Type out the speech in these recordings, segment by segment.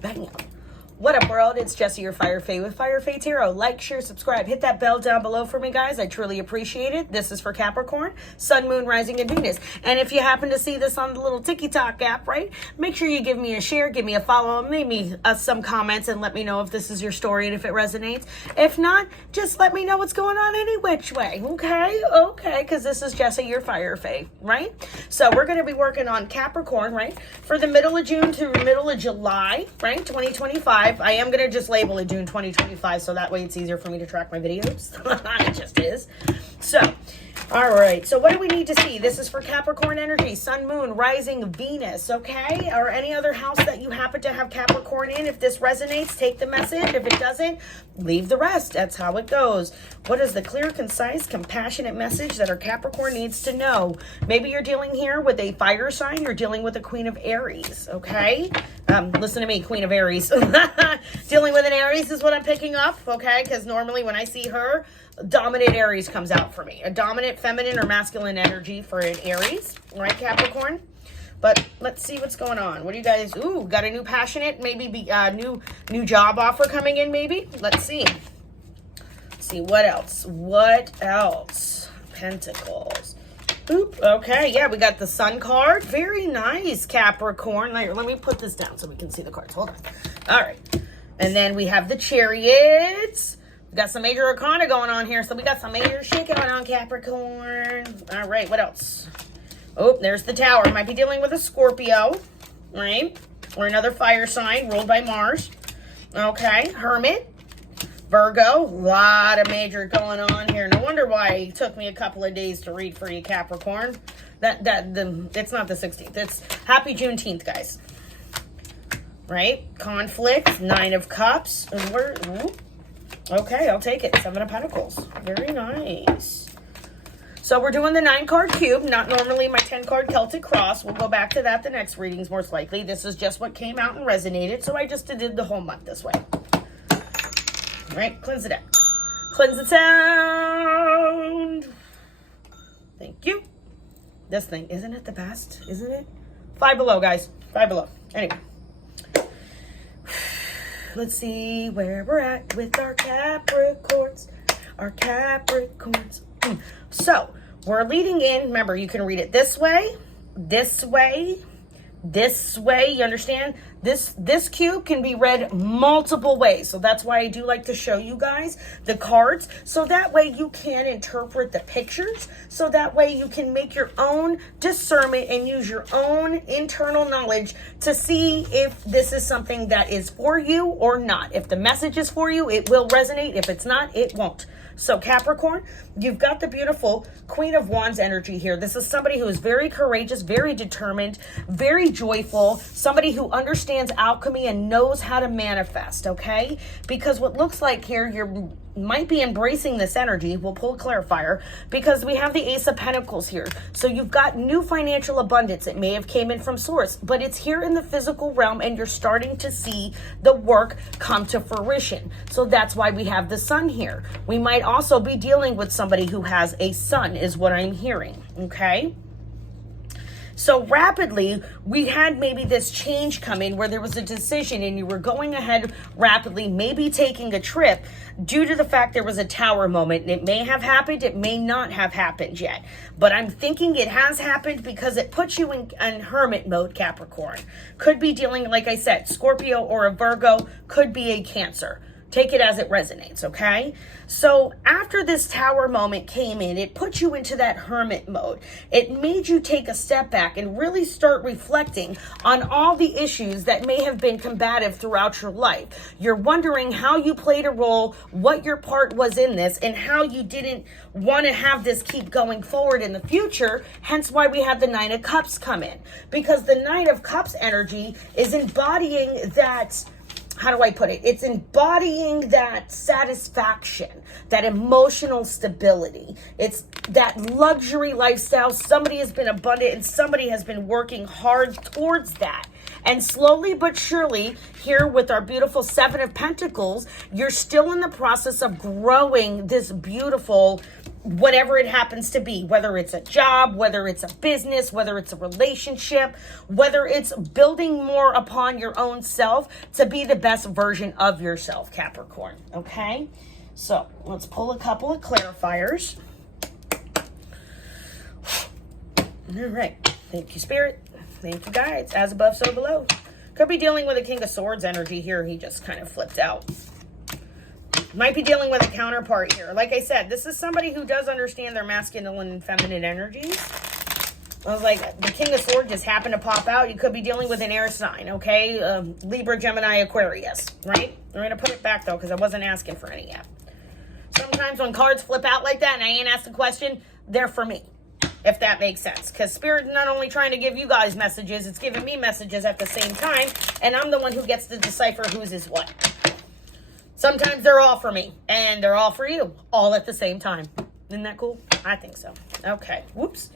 Bam. What up, world? It's Jessie, your Fire Fae with Fire Fae Tarot. Like, share, subscribe. Hit that bell down below for me, guys. I truly appreciate it. This is for Capricorn, Sun, Moon, Rising, and Venus. And if you happen to see this on the little TikTok app, right, make sure you give me a share, give me a follow, maybe some comments, and let me know if this is your story and if it resonates. If not, just let me know what's going on any which way, okay? Okay, because this is Jessie, your Fire Fae, right? So we're going to be working on Capricorn, right, for the middle of June to middle of July, right, 2025. I am going to just label it June 2025, so that way it's easier for me to track my videos. It just is. So, all right. So what do we need to see? This is for Capricorn energy, Sun, Moon, Rising, Venus, okay? Or any other house that you happen to have Capricorn in. If this resonates, take the message. If it doesn't, leave the rest. That's how it goes. What is the clear, concise, compassionate message that our Capricorn needs to know? Maybe you're dealing here with a fire sign. You're dealing with a Queen of Aries, okay? Listen to me, Queen of Aries. Dealing with an Aries is what I'm picking up, okay? Because normally when I see her, dominant Aries comes out for me. A dominant feminine or masculine energy for an Aries, right, Capricorn? But let's see what's going on. What do you guys, ooh, got a new passionate, maybe new job offer coming in, maybe? Let's see. Let's see, what else? What else? Pentacles. Oop, okay, yeah, we got the Sun card. Very nice, Capricorn. Let me put this down so we can see the cards. Hold on. All right. And then we have the Chariots. We got some major arcana going on here. So we got some major shit going on, Capricorn. All right, what else? Oh, there's the Tower. Might be dealing with a Scorpio, right? Or another fire sign ruled by Mars. Okay, Hermit. Virgo, a lot of major going on here. No wonder why it took me a couple of days to read for you, Capricorn. It's not the 16th. It's happy Juneteenth, guys. Right? Conflict, Nine of Cups. And okay, I'll take it. Seven of Pentacles. Very nice. So we're doing the 9-card cube, not normally my 10-card Celtic cross. We'll go back to that the next readings, most likely. This is just what came out and resonated, so I just did the whole month this way. All right, cleanse it out. Cleanse the sound. Thank you. This thing, isn't it the best? Isn't it? 5 below, guys. 5 below. Anyway. Let's see where we're at with our Capricorns. Our Capricorns. So, we're leading in. Remember, you can read it this way, this way, this way. You understand? This cube can be read multiple ways. So that's why I do like to show you guys the cards. So that way you can interpret the pictures. So that way you can make your own discernment and use your own internal knowledge to see if this is something that is for you or not. If the message is for you, it will resonate. If it's not, it won't. So Capricorn, you've got the beautiful Queen of Wands energy here. This is somebody who is very courageous, very determined, very joyful, somebody who understands alchemy and knows how to manifest, okay? Because what looks like here, you might be embracing this energy. We'll pull a clarifier because we have the Ace of Pentacles here. So you've got new financial abundance. It may have came in from source, but it's here in the physical realm and you're starting to see the work come to fruition. So that's why we have the Sun here. We might also be dealing with somebody who has a son is what I'm hearing, okay? So rapidly, we had maybe this change come in where there was a decision and you were going ahead rapidly, maybe taking a trip due to the fact there was a Tower moment. And it may have happened, it may not have happened yet. But I'm thinking it has happened because it puts you in hermit mode, Capricorn. Could be dealing, like I said, Scorpio or a Virgo, could be a Cancer. Take it as it resonates, okay? So after this Tower moment came in, it put you into that hermit mode. It made you take a step back and really start reflecting on all the issues that may have been combative throughout your life. You're wondering how you played a role, what your part was in this, and how you didn't want to have this keep going forward in the future, hence why we had the Nine of Cups come in. Because the Nine of Cups energy is embodying that, how do I put it? It's embodying that satisfaction, that emotional stability. It's that luxury lifestyle. Somebody has been abundant and somebody has been working hard towards that. And slowly but surely, here with our beautiful Seven of Pentacles, you're still in the process of growing this beautiful, whatever it happens to be, whether it's a job, whether it's a business, whether it's a relationship, whether it's building more upon your own self to be the best version of yourself, Capricorn. Okay? So let's pull a couple of clarifiers. All right. Thank you, Spirit. Thank you, guides. As above, so below. Could be dealing with a King of Swords energy here. He just kind of flipped out. Might be dealing with a counterpart here. Like I said, this is somebody who does understand their masculine and feminine energies. I was like, the King of Swords just happened to pop out. You could be dealing with an air sign, okay? Libra, Gemini, Aquarius, right? I'm going to put it back, though, because I wasn't asking for any yet. Sometimes when cards flip out like that and I ain't asked a question, they're for me, if that makes sense. Because Spirit is not only trying to give you guys messages, it's giving me messages at the same time, and I'm the one who gets to decipher whose is what. Sometimes they're all for me, and they're all for you, all at the same time. Isn't that cool? I think so. Okay. Whoops.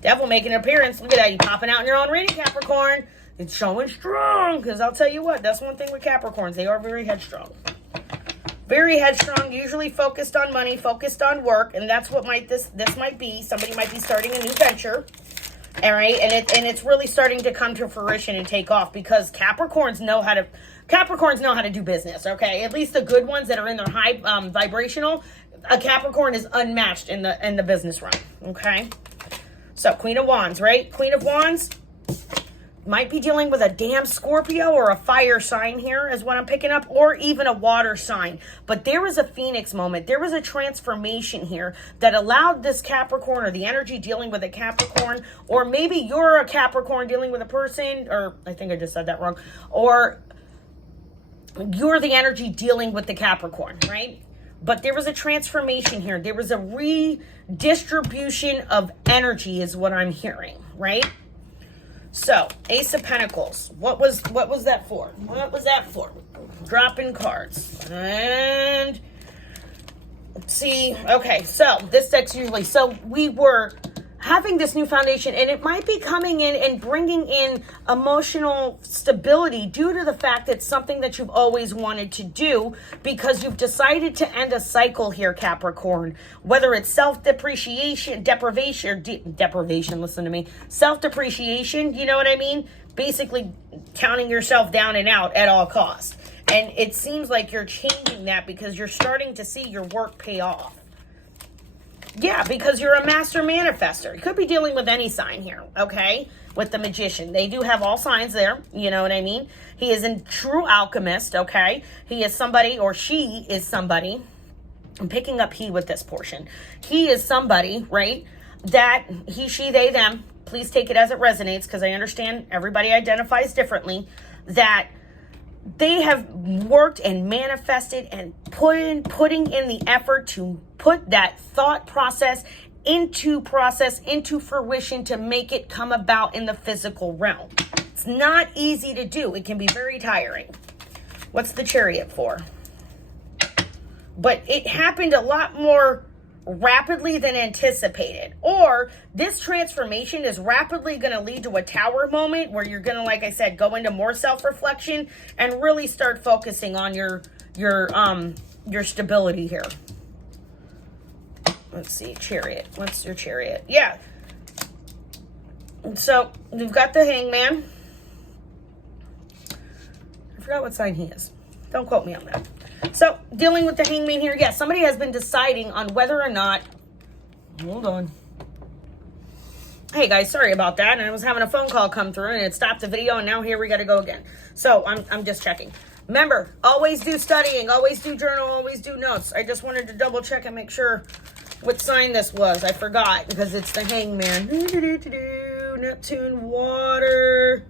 Devil making an appearance. Look at that. You popping out in your own reading, Capricorn. It's showing strong, because I'll tell you what, that's one thing with Capricorns. They are very headstrong. Very headstrong, usually focused on money, focused on work, and that's what this might be. Somebody might be starting a new venture, all right? And it's really starting to come to fruition and take off, because Capricorns know how to do business, okay? At least the good ones that are in their high vibrational, a Capricorn is unmatched in the business realm, okay? So Queen of Wands, right? Queen of Wands might be dealing with a damn Scorpio or a fire sign here is what I'm picking up, or even a water sign. But there was a Phoenix moment. There was a transformation here that allowed this Capricorn, or the energy dealing with a Capricorn, or maybe you're a Capricorn dealing with a person, or I think I just said that wrong, or you're the energy dealing with the Capricorn, right? But there was a transformation here. There was a redistribution of energy is what I'm hearing, right? So, Ace of Pentacles. What was that for? What was that for? Dropping cards. And let's see. Okay, so this deck's usually, so we were having this new foundation, and it might be coming in and bringing in emotional stability due to the fact that it's something that you've always wanted to do, because you've decided to end a cycle here, Capricorn. Whether it's self-depreciation, deprivation, listen to me, self-depreciation, you know what I mean? Basically counting yourself down and out at all costs. And it seems like you're changing that because you're starting to see your work pay off. Yeah, because you're a master manifester. You could be dealing with any sign here, okay? With the Magician. They do have all signs there, you know what I mean? He is a true alchemist, okay? He is somebody, or she is somebody. I'm picking up he with this portion. He is somebody, right? That he, she, they, them. Please take it as it resonates, because I understand everybody identifies differently. That they have worked and manifested and putting in the effort to put that thought process into fruition to make it come about in the physical realm. It's not easy to do. It can be very tiring. What's the Chariot for? But it happened a lot more rapidly than anticipated, or this transformation is rapidly going to lead to a Tower moment where you're going to, like I said, go into more self-reflection and really start focusing on your stability here. Let's see, Chariot. What's your Chariot? Yeah. So you've got the Hangman. I forgot what sign he is. Don't quote me on that. So, dealing with the Hangman here, yes, somebody has been deciding on whether or not, hold on. Hey guys, sorry about that. And I was having a phone call come through and it stopped the video, and now here we got to go again. So, I'm just checking. Remember, always do studying, always do journal, always do notes. I just wanted to double check and make sure what sign this was. I forgot because it's the Hangman. Neptune, water.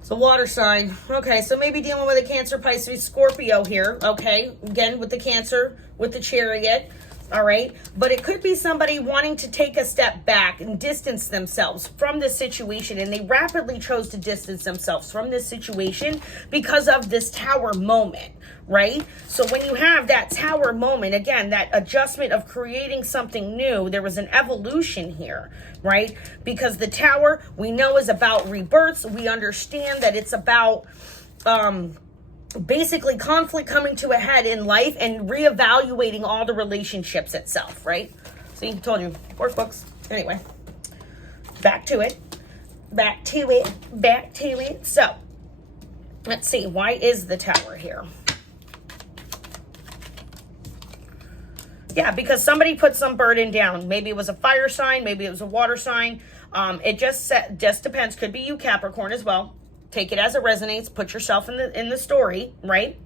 It's a water sign. Okay, so maybe dealing with a Cancer, Pisces, Scorpio here. Okay, again with the Cancer, with the Chariot. all right? But it could be somebody wanting to take a step back and distance themselves from this situation, and they rapidly chose to distance themselves from this situation because of this Tower moment, right? So when you have that Tower moment, again, that adjustment of creating something new, there was an evolution here, right? Because the Tower, we know, is about rebirths. We understand that it's about basically conflict coming to a head in life and reevaluating all the relationships itself, right? See, told you, workbooks. Anyway, back to it. So, let's see, why is the Tower here? Yeah, because somebody put some burden down. Maybe it was a fire sign, maybe it was a water sign. It just depends. Could be you, Capricorn, as well. Take it as it resonates. Put yourself in the story, right?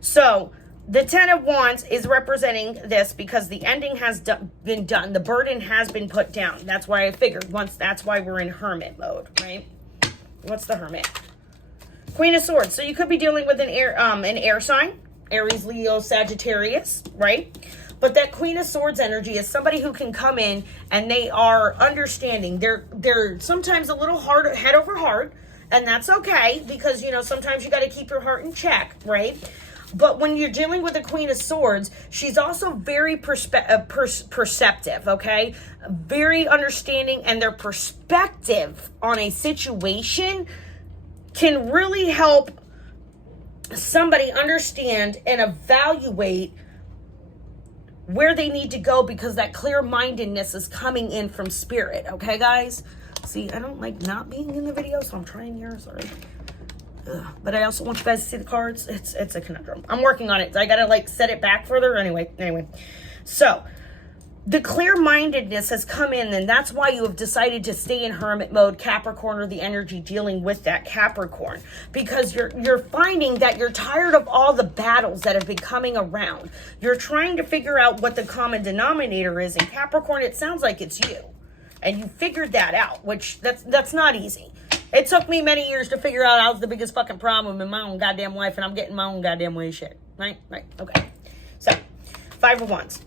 So the Ten of Wands is representing this because the ending has been done. The burden has been put down. That's why I figured that's why we're in Hermit mode, right? What's the Hermit? Queen of Swords. So you could be dealing with an air sign, Aries, Leo, Sagittarius, right? But that Queen of Swords energy is somebody who can come in and they are understanding. They're sometimes a little hard, head over heart. And that's okay, because, you know, sometimes you got to keep your heart in check, right? But when you're dealing with the Queen of Swords, she's also very perceptive, okay? Very understanding, and their perspective on a situation can really help somebody understand and evaluate where they need to go, because that clear-mindedness is coming in from spirit, okay, guys? See, I don't like not being in the video, so I'm trying here, sorry. But I also want you guys to see the cards. It's a conundrum. I'm working on it. I gotta like set it back further. Anyway. So, the clear-mindedness has come in, and that's why you have decided to stay in Hermit mode, Capricorn, or the energy dealing with that Capricorn. Because you're finding that you're tired of all the battles that have been coming around. You're trying to figure out what the common denominator is. In Capricorn, it sounds like it's you. And you figured that out, which that's not easy. It took me many years to figure out I was the biggest fucking problem in my own goddamn life, and I'm getting my own goddamn way shit. Right, okay. So, Five of Wands.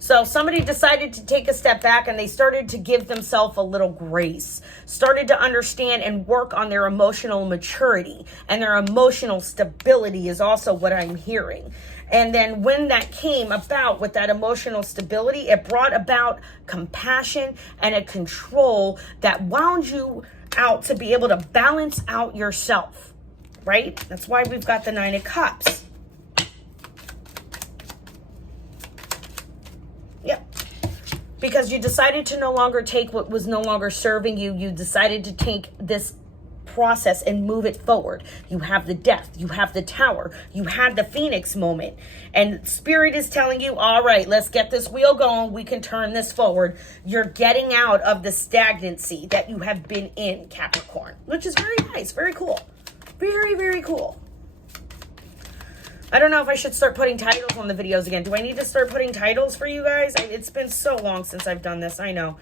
So somebody decided to take a step back, and they started to give themselves a little grace. Started to understand and work on their emotional maturity, and their emotional stability is also what I'm hearing. And then when that came about with that emotional stability, it brought about compassion and a control that wound you out to be able to balance out yourself, right? That's why we've got the Nine of Cups. Yep. Because you decided to no longer take what was no longer serving you. You decided to take this process and move it forward. You have the Death, you have the Tower, you had the Phoenix moment, and Spirit is telling you, all right, let's get this wheel going. We can turn this forward. You're getting out of the stagnancy that you have been in, Capricorn, which is very nice, very cool, very, very cool. I don't know if I should start putting titles on the videos again. Do I need to start putting titles for you guys? It's been so long since I've done this, I know.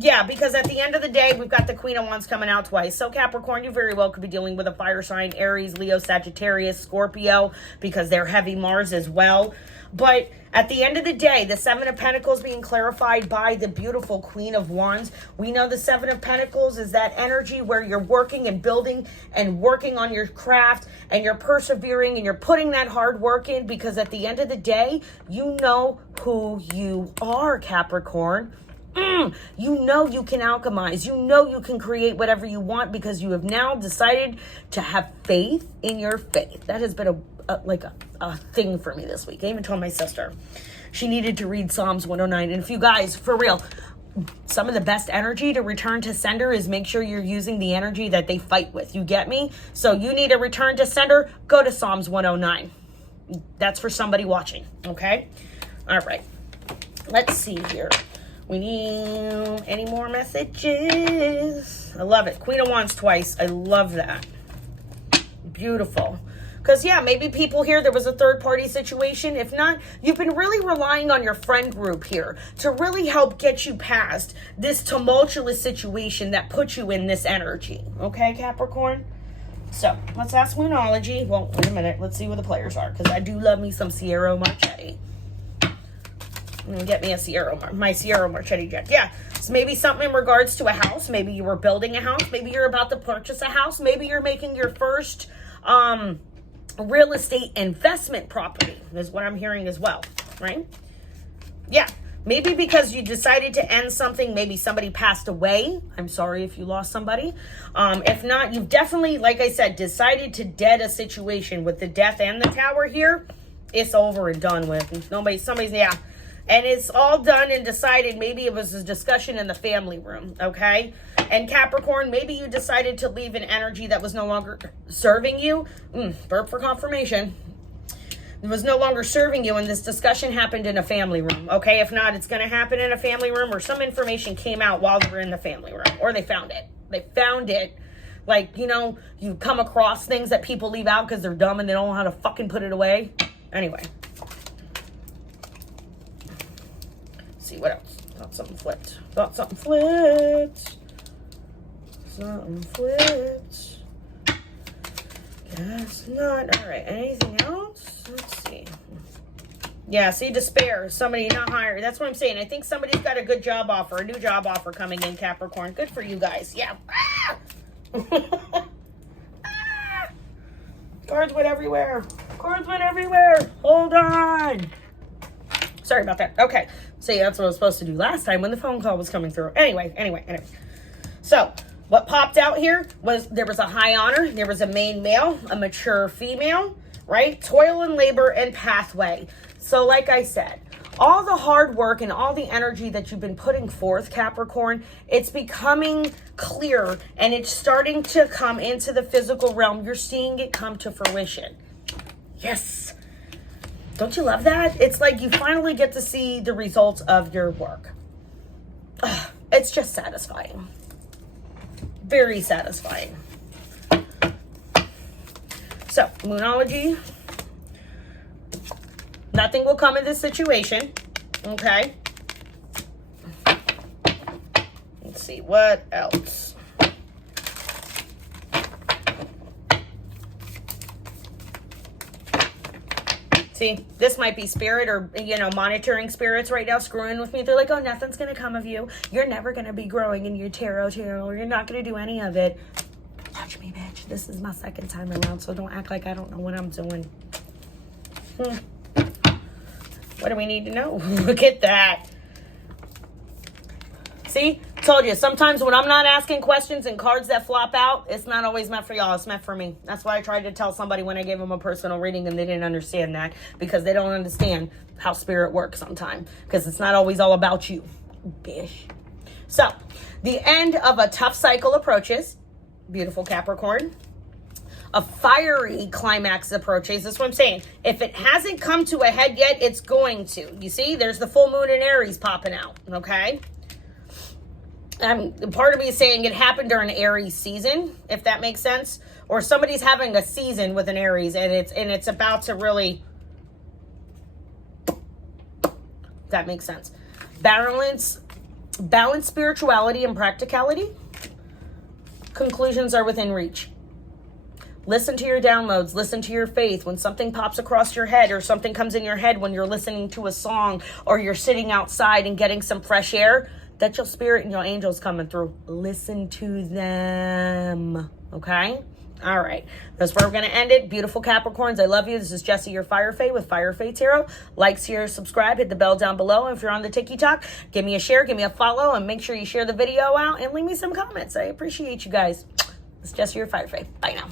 Yeah, because at the end of the day, we've got the Queen of Wands coming out twice. So Capricorn, you very well could be dealing with a fire sign, Aries, Leo, Sagittarius, Scorpio, because they're heavy Mars as well. But at the end of the day, the Seven of Pentacles being clarified by the beautiful Queen of Wands. We know the Seven of Pentacles is that energy where you're working and building and working on your craft, and you're persevering and you're putting that hard work in, because at the end of the day, you know who you are, Capricorn. You know you can alchemize. You know you can create whatever you want, because you have now decided to have faith in your faith. That has been a thing for me this week. I even told my sister she needed to read Psalms 109. And if you guys, for real, some of the best energy to return to sender is make sure you're using the energy that they fight with. You get me? So you need a return to sender, go to Psalms 109. That's for somebody watching, okay? All right. Let's see here. We need any more messages. I love it. Queen of Wands twice. I love that. Beautiful. Because, yeah, maybe people here, there was a third-party situation. If not, you've been really relying on your friend group here to really help get you past this tumultuous situation that put you in this energy. Okay, Capricorn? So, let's ask Moonology. Well, wait a minute. Let's see what the players are, because I do love me some Sierra Marchetti. I'm going to get me my Sierra Marchetti deck. Yeah, so maybe something in regards to a house. Maybe you were building a house. Maybe you're about to purchase a house. Maybe you're making your first real estate investment property, is what I'm hearing as well, right? Yeah. Maybe because you decided to end something, maybe somebody passed away. I'm sorry if you lost somebody. If not, you've definitely, like I said, decided to dead a situation with the death and the tower here. It's over and done with. Somebody's, yeah. And it's all done and decided. Maybe it was a discussion in the family room, okay? And Capricorn, maybe you decided to leave an energy that was no longer serving you. Burp for confirmation. It was no longer serving you, and this discussion happened in a family room, okay? If not, it's going to happen in a family room, or some information came out while they were in the family room, or they found it. They found it. Like, you know, you come across things that people leave out because they're dumb and they don't know how to fucking put it away. Anyway. Let's see, what else? Got something flipped. Got something flipped. Something flipped. Guess not. All right, anything else? Let's see. Yeah, see, despair. Somebody not hired. That's what I'm saying. I think somebody's got a good job offer, a new job offer coming in, Capricorn. Good for you guys. Yeah. Cards went everywhere. Cards went everywhere. Hold on. Sorry about that. Okay. See, that's what I was supposed to do last time when the phone call was coming through. Anyway. So, what popped out here was there was a high honor. There was a main male, a mature female, right? Toil and labor and pathway. So like I said, all the hard work and all the energy that you've been putting forth, Capricorn, it's becoming clear and it's starting to come into the physical realm. You're seeing it come to fruition. Yes. Don't you love that? It's like you finally get to see the results of your work. It's just satisfying. Very satisfying. So, Moonology. Nothing will come in this situation. Okay. Let's see. What else? See, this might be spirit or, you know, monitoring spirits right now screwing with me. They're like, oh, nothing's going to come of you. You're never going to be growing in your tarot channel. You're not going to do any of it. Touch me, bitch. This is my second time around, so don't act like I don't know what I'm doing. What do we need to know? Look at that. See? Told you, sometimes when I'm not asking questions and cards that flop out, it's not always meant for y'all. It's meant for me. That's why I tried to tell somebody when I gave them a personal reading and they didn't understand that, because they don't understand how spirit works sometimes, because it's not always all about you, bish. So, the end of a tough cycle approaches. Beautiful Capricorn. A fiery climax approaches. That's what I'm saying. If it hasn't come to a head yet, it's going to. You see, there's the full moon in Aries popping out, okay? Part of me is saying it happened during Aries season, if that makes sense. Or somebody's having a season with an Aries and it's about to really, that makes sense. Balance spirituality and practicality. Conclusions are within reach. Listen to your downloads. Listen to your faith. When something pops across your head or something comes in your head when you're listening to a song or you're sitting outside and getting some fresh air, that's your spirit and your angels coming through. Listen to them. Okay? All right. That's where we're going to end it. Beautiful Capricorns. I love you. This is Jessie, your Fire Fae with Fire Fae Tarot. Like, share, subscribe. Hit the bell down below. And if you're on the TikTok, give me a share. Give me a follow. And make sure you share the video out and leave me some comments. I appreciate you guys. This is Jessie, your Fire Fae. Bye now.